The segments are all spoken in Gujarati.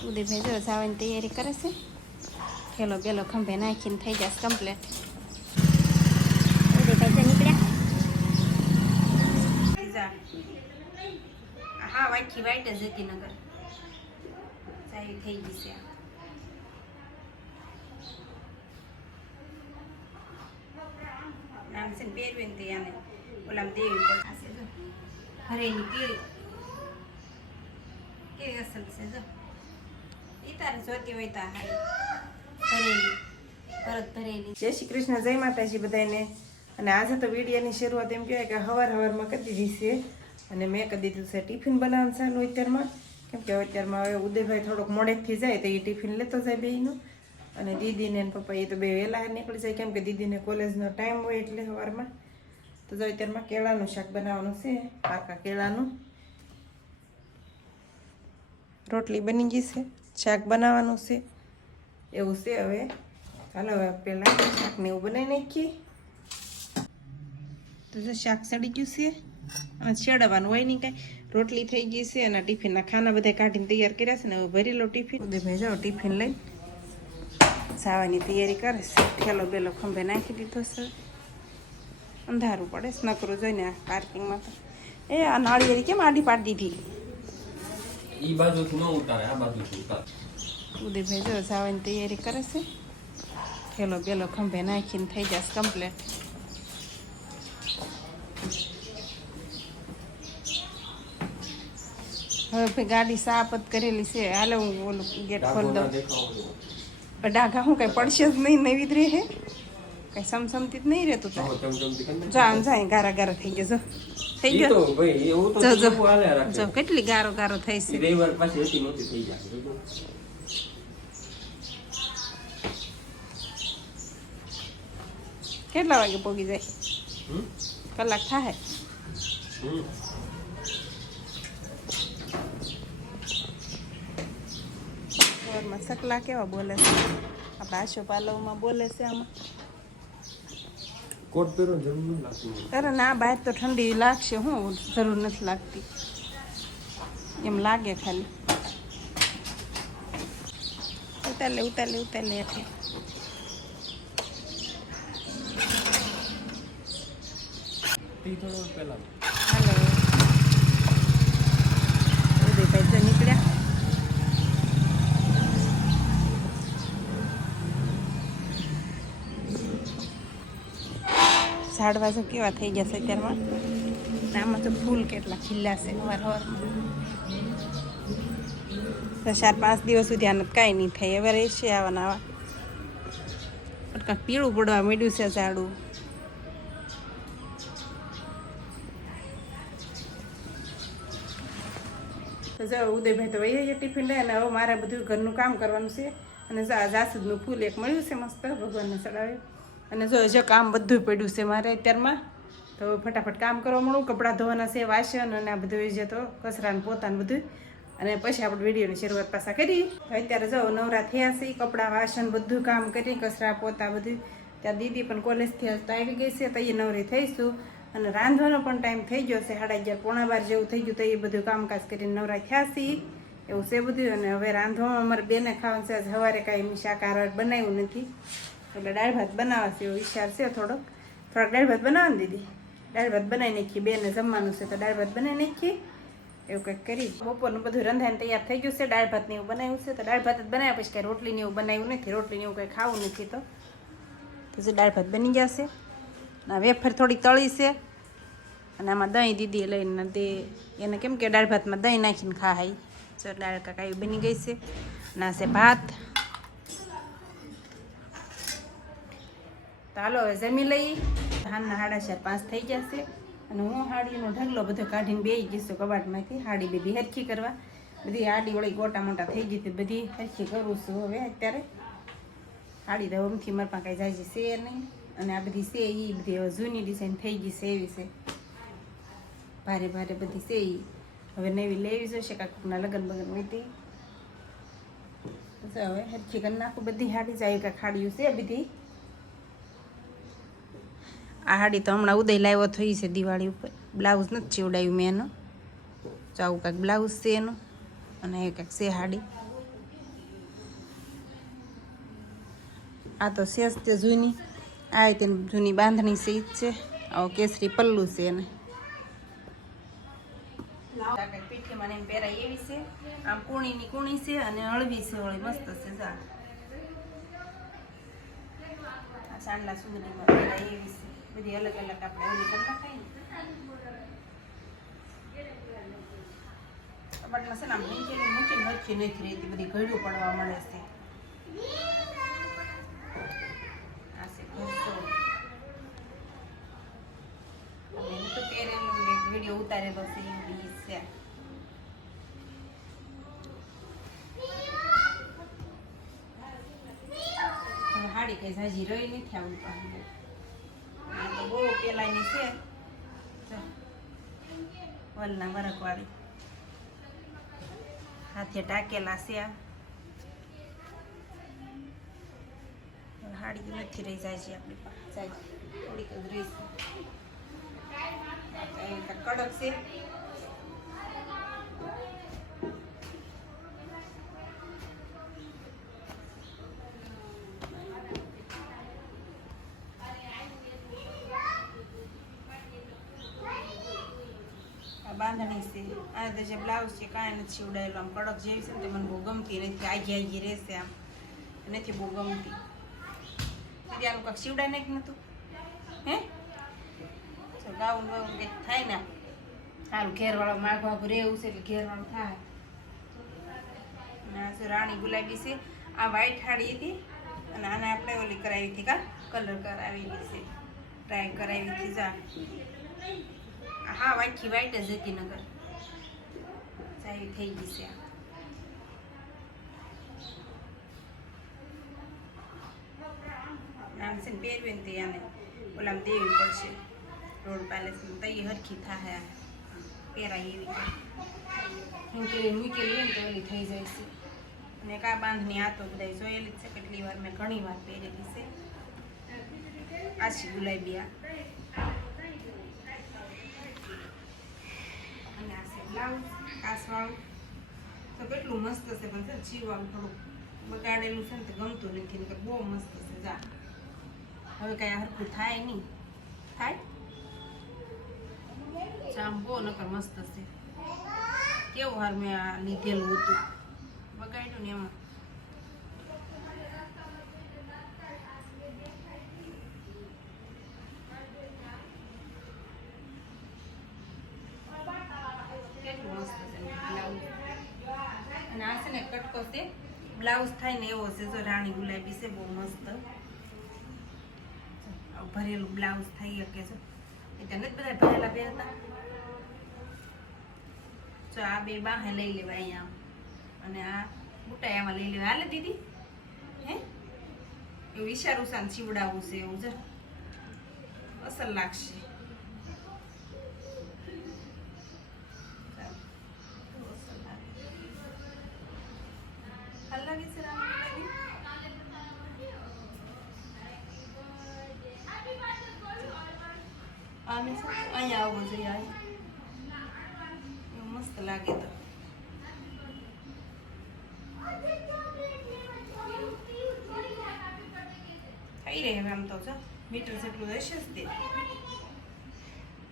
ઉદયભાઈ જો જવાની તૈયારી કરે છે. થેલો બેલો ખંભે નાખીને થઈ જશે કમ્પ્લેટ. ઉદયભાઈ તો નીકળ્યા. હા વાટકી વાઈટ જ હતી નગર સારી થઈ ગઈ છે. નામ છે ને પહેરવી ને તે આને ઓલામ દેવી પડશે. જો હરેની પીળી કેવી અસલ છે. જો એ તારે જોતી હોય તા ભરેલી પરત ભરેલી. જય શ્રી કૃષ્ણ, જય માતાજી બધાને. અને આજે તો વિડીયોની શરૂઆત એમ કહેવાય કે સવારમાં કરી દીધી છે. અને મેં કરી દીધું છે ટિફિન બનાવવાનું ચાલુ અત્યારમાં. કેમ કે અત્યારમાં હવે ઉદયભાઈ થોડોક મોડેકથી જાય તો એ ટિફિન લેતો જાય બેયનું. અને દીદીને પપ્પા એ તો બે વહેલા નીકળી જાય કેમ કે દીદીને કોલેજનો ટાઈમ હોય એટલે સવારમાં. તો જો અત્યારમાં કેળાનું શાક બનાવવાનું છે, પાકા કેળાનું. રોટલી બની ગઈ છે, શાક બનાવવાનું છે એવું છે. હવે ચાલો હવે પહેલાં શાકને એવું બનાવી નાખીએ. તો જો શાક સડી ગયું છે અને ચડવાનું હોય નહીં કાંઈ. રોટલી થઈ ગઈ છે અને ટિફિનના ખાના બધા કાઢીને તૈયાર કર્યા છે ને હવે ભરી લો ટિફિન. ઉદયભાઈ જાઓ ટિફિન લઈને જવાની તૈયારી કરે છે. થેલો બેલો ખંભે નાખી દીધો છે. અંધારું પડે છે નકરું જોઈને આ પાર્કિંગમાં. તો એ આ નાળિયેરી કેમ આડી પાડી દીધી? ઈ બાજુથી ન ઉતારે, આ બાજુથી ઉતારે. ઉદયભાઈ જો જવાની તૈયારી કરે છે. થેલો બેલો ખંભે નાખીને થઈ જશે કમ્પ્લેટ. હવે ભાઈ ગાડી સાપત કરેલી છે. હાલે હું ઓલું ગેટ ખોલી દઉં. ડાઘા હું કઈ પડશે જ નહીં, નવી જ રહે કઈ સમસમતી જ નહીં રહેતું. જાન જાય ગારા ગારા થઈ ગયો. જો થઈ ગયો જો કેટલી ગારો ગારો થઈ છે. કેટલા વાગે પોગી જાય? કલાક થાય. સકલા કેવા બોલે છે આપણા આશોપાલવમાં બોલે છે. આમાં કોટ પહેરો જરૂર નથી લાગતી. અરે ના, બહાર તો ઠંડી લાગશે, હું જરૂર નથી લાગતી એમ લાગે ખાલી. ઉતાર લે એટલે હાલો. ઉદયભાઈ તો નીકળ્યા. ઝાડવા જો કેવા થઈ જશે અત્યારમાં. આમાં તો ફૂલ કેટલા ખીલ્લા છે સવારમાં. 4-5 દિવસ સુધી આને કાંઈ નહીં થાય. હવે રહેશે આવા આવા. કાંઈક પીળું પડવા માંડ્યું છે ઝાડું. તો જો ઉદયભાઈ તો વહી જાય ટિફિન લે. અને હવે મારે બધું ઘરનું કામ કરવાનું છે. અને જાસૂદનું ફૂલ એક મળ્યું છે મસ્ત, ભગવાનને ચડાવે. અને જો કામ બધું પડ્યું છે મારે અત્યારમાં. તો ફટાફટ કામ કરવા મળું. કપડાં ધોવાના છે, વાસણ અને આ બધું જે તો કચરાને પોતાને બધું. અને પછી આપણે વિડીયોની શરૂઆત પાછા કરી. અત્યારે જો નવરા થયા છે, કપડાં વાસણ બધું કામ કરી, કચરા પોતા બધું. ત્યાં દીદી પણ કોલેજથી આવી ગઈ છે તો એ નવરી થઈશું. અને રાંધવાનો પણ ટાઈમ થઈ ગયો છે, 11:30 પોણા 12 જેવું થઈ ગયું. તો એ બધું કામકાજ કરીને નવરા થયા છે એવું છે બધું. અને હવે રાંધવામાં અમારે બેને ખાવાનું છે. સવારે કાંઈ શાકાહાર બનાવ્યું નથી એટલે દાળ ભાત બનાવવા છે એવો વિચાર છે. થોડોક દાળ ભાત બનાવવાની દીદી. દાળ ભાત બનાવી નાખીએ, બેને જમવાનું છે તો દાળ ભાત બનાવી નાખીએ એવું કંઈક કરી. બપોરનું બધું રંધાઈને તૈયાર થઈ ગયું છે. દાળ ભાતને એવું બનાવ્યું છે તો દાળ ભાત જ બનાવ્યા. પછી કાંઈ રોટલીને એવું બનાવ્યું નથી. રોટલીને એવું કંઈ ખાવું નથી. તો જે દાળ ભાત બની જશે. અને વેફર થોડી તળી છે અને આમાં દહીં દીદી લઈને તે એને કેમ કે દાળ ભાતમાં દહીં નાખીને ખાય. જો દાળ કાંઈ બની ગઈ છે. ના છે ભાત. તો હાલો હવે જમી લઈએ. હાલના 4:30-5 થઈ જશે. અને હું હાડીનો ઢગલો બધો કાઢીને બેસી ગઈશું કબાટમાંથી. હાડી બધી હરખી કરવા. બધી હાડી વળી ગોટા મોટા થઈ ગઈ હતી, બધી હરખી કરું છું હવે અત્યારે. હાડી તો અમથી મારા પાસે કાંઈ જાજી છે નહીં. અને આ બધી છે એ બધી હવે જૂની ડિઝાઇન થઈ ગઈ છે એવી છે. ભારે ભારે બધી છે એ હવે નવી લેવી જોઈશે. કાંકના લગ્ન બગન હોય તે હવે હરખી કરી નાખું બધી હાડી. જાય કાંઈક હાડીયું છે બધી. આ હાડી તો હમણાં ઉદય લાવ્યો થઈ છે દિવાળી ઉપર. બ્લાઉઝ નથી ચીવડાવ્યું મેં એનો. તો આવું કાંઈક બ્લાઉઝ છે એનું અને એ કાંઈક છે હાડી. આ તો શેષ તે જૂની આ તે જૂની બાંધણી છે ઈ જ છે. આવો કેસરી પલ્લું છે એને પીઠીમાં ને એમ પહેરાય એવી છે. આમ કૂણીની કૂણી છે અને હળવી છે ઓળી મસ્ત છે. જા આ સાંડલા સુગડીમાં પહેરાય એવી છે. બધી અલગ અલગ આપણે ઓલી કરી નાખાય ને કબાટમાં છે ને આમ નીચેની મૂકીને વચ્ચે નથી રહેતી, બધી ઘડું પડવા મળે છે. આ છે ઘરસો મેં તો પહેરેલું વિડીયો ઉતારેલો છે એ બી છે. હાડી કઈ જાજી રહી નથી આવું તો બહુ પેલાની છે વલના વરખવાળી હાથે ટાકેલા છે. હાડી નથી રહી જાય છે આપણી પાસે થોડીક જ રહી છે. કડક છે. બાંધણી છે. આ તો જે બ્લાઉઝ છે કાંઈ નથી સીવડાયેલું. આમ કડક જેવી છે ને તે મને બહુ ગમતી નથી. આગી આગી રહેશે આમ નથી બહુ ગમતી. આનું કાંઈક સીવડાય નાખ્યું નતું હે ગાઉન વાઉન કંઈક થાય ને સારું ઘેરવાળો માગવા રહેવું છે એટલે ઘેરવાળું થાય. આ છે રાણી ગુલાબી છે. આ વ્હાઈટ હાડી હતી અને આને આપણે ઓલી કરાવી હતી કા કલર કરાવેલી છે ટ્રાય કરાવી હતી. જા હા વાઈટથી વાઈટ જ હતી નગર સારી થઈ ગઈ છે. આમ છે ને પહેરવે ને તે આને ઓલામ દેવી પડશે રોડ પેલેસમાં તો એ હરખી થાય પહેરાય એવી મૂકેલી મૂકેલી હોય ને તો ઓલી થઈ જાય છે. અને કા બાંધણી આ તો બધા જોયેલી છે કેટલી વાર મેં ઘણી વાર પહેરેલી છે. આછી ગુલાબી આ અને આ છે બ્લાઉઝ કાસવાળું તો કેટલું મસ્ત છે પણ છે સીવવાનું થોડુંક બગાડેલું છે ને તો ગમતું નથી ને બહુ મસ્ત છે. જા હવે કઈ હરખું થાય નહીં થાય જામ બહુ નકર મસ્ત છે. કેવું હાર મેં આ લીધેલું હતું બગાડ્યું ને એમાં. કેટલું મસ્ત છે બ્લાઉઝ. અને આ છે ને કટકો છે બ્લાઉઝ થાય ને એવો છે. જો રાણી ગુલાબી છે બહુ મસ્ત ભરેલું બ્લાઉઝ થઈ શકે છે. એટલે નથી બધા ભરેલા પહેરતા. જો આ બે બાહે લઈ લેવા અહીંયા અને આ બુટાયામાં લઈ લેવા. હાલે દીદી હે એવું વિચારું છે સીવડાવવું છે એવું છે અસર લાગશે. હાલ લાગે છે રાણી આને અહીંયા આવવું જોઈએ. અહીંયા મસ્ત લાગે તો થઈ રહે હવે આમ તો જો મીટર જેટલું હશે જ તે.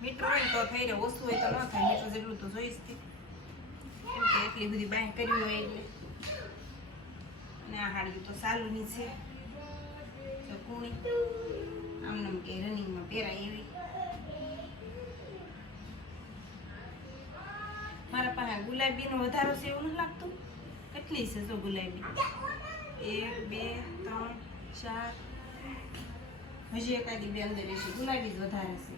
મીટર હોય તો થઈ રહે ઓછું હોય તો ન થાય. મીટર જેટલું તો જોઈશ તે કેમ કે એટલી બધી બાય કરી હોય એટલે. અને આ હાડી તો સાલુની છે તો કુણી આમને કે રનિંગમાં પહેરાય એવી. મારા પાસે ગુલાબીનો વધારો છે એવું નથી લાગતું. કેટલી છે જો ગુલાબી 1 2 3 4 હજી એકાદી બે અંદર રહેશે. ગુલાબી જ વધારે છે.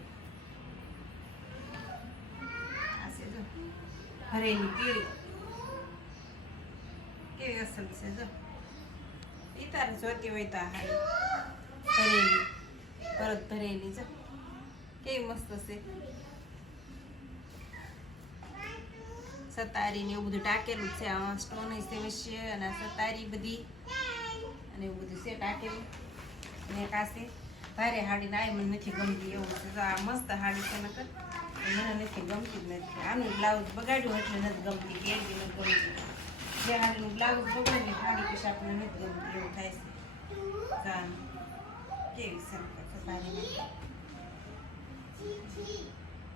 આ છે જો ભરેલી પીળી કેવી અસલ છે. જો એ તારે જોતી હોય તો આ હાડી ભરેલી ભરત ભરેલી જો કેવી મસ્ત છે. સતારી ને એવું બધું ટાકેલું છે. આ સ્ટોન છે અને સતારી બધી અને એવું બધું છે ટાકેલું. અને કાશે ભારે હાડી ના મને નથી ગમતી એવું છે. તો આ મસ્ત હાડી છે નકર મને નથી ગમતી જ નથી. આનું બ્લાઉઝ બગાડ્યું એટલે નથી ગમતી કે નથી ગમતી. જે હાડીનું બ્લાઉઝ બગાડે હાડી પછી આપણને નથી ગમતી એવું થાય છે. ચાલ કેવી સરસ છે સાડીમાં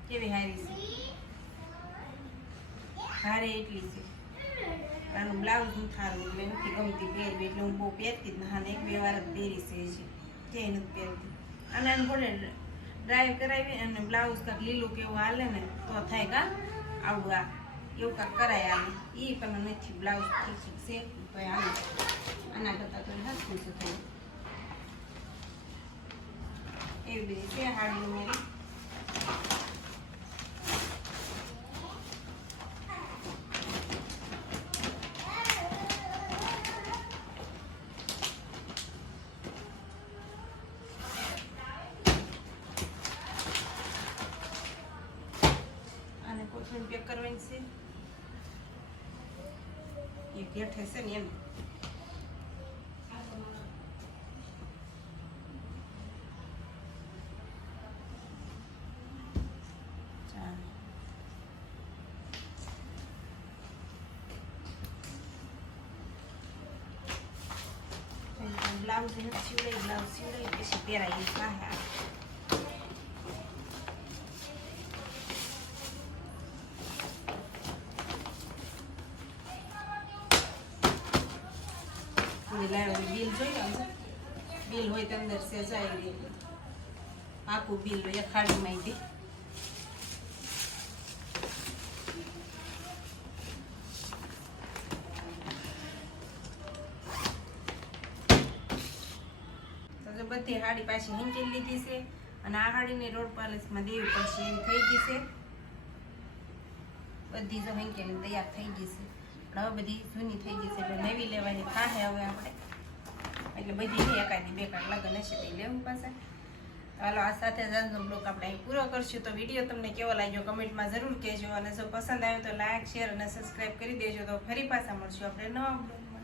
કેવી હારી છે હારે એટલી છે આનું બ્લાઉઝ હું થારું એટલે નથી ગમતી પહેરવી એટલે હું બહુ પહેરતી જ ના એક બે વાર જ પહેરી છે ક્યાંય નથી પહેરતી અને આને થોડે ડ્રાઈવ કરાવી અને બ્લાઉઝ કાંક લીલું કેવું હાલે ને તો થાય કા આવડું આ એવું કાંક કરાય આને એ કલર નથી બ્લાઉઝ ઠીક છે તો આના કરતાં તો હસવું છે થોડું એવી બધી છે હાડી મેરી પેક કરવાની છે એ પેઠે છે ને એમ બ્લાઉઝ સીવડાઈ બ્લાઉઝ સીવડાઈ પછી પહેરાય બહાર બિલ જોઈ લો બિલ હોય તો અંદર છે જાય આખું બિલ હોય ખાડી માહિતી તો બધી હાડી પાછી હિંચી લીધી છે અને આ હાડીને રોડ પાલિશમાં દેવી પડશે એવી થઈ ગઈ છે બધી જો હિંચેલી તૈયાર થઈ ગઈ છે હવે બધી જૂની થઈ ગઈ છે એટલે નવી લેવાની થાય હવે આપણે એટલે બધી એકાદી બે કાંડ લગન હશે તે લેવું પાસે ચાલો આ સાથે જ આજનો બ્લોગ આપણે અહીં પૂરો કરશું તો વિડીયો તમને કેવો લાગ્યો કમેન્ટમાં જરૂર કહેજો અને જો પસંદ આવ્યો તો લાઈક શેર અને સબસ્ક્રાઈબ કરી દેજો તો ફરી પાછા મળશું આપણે નવા બ્લોગમાં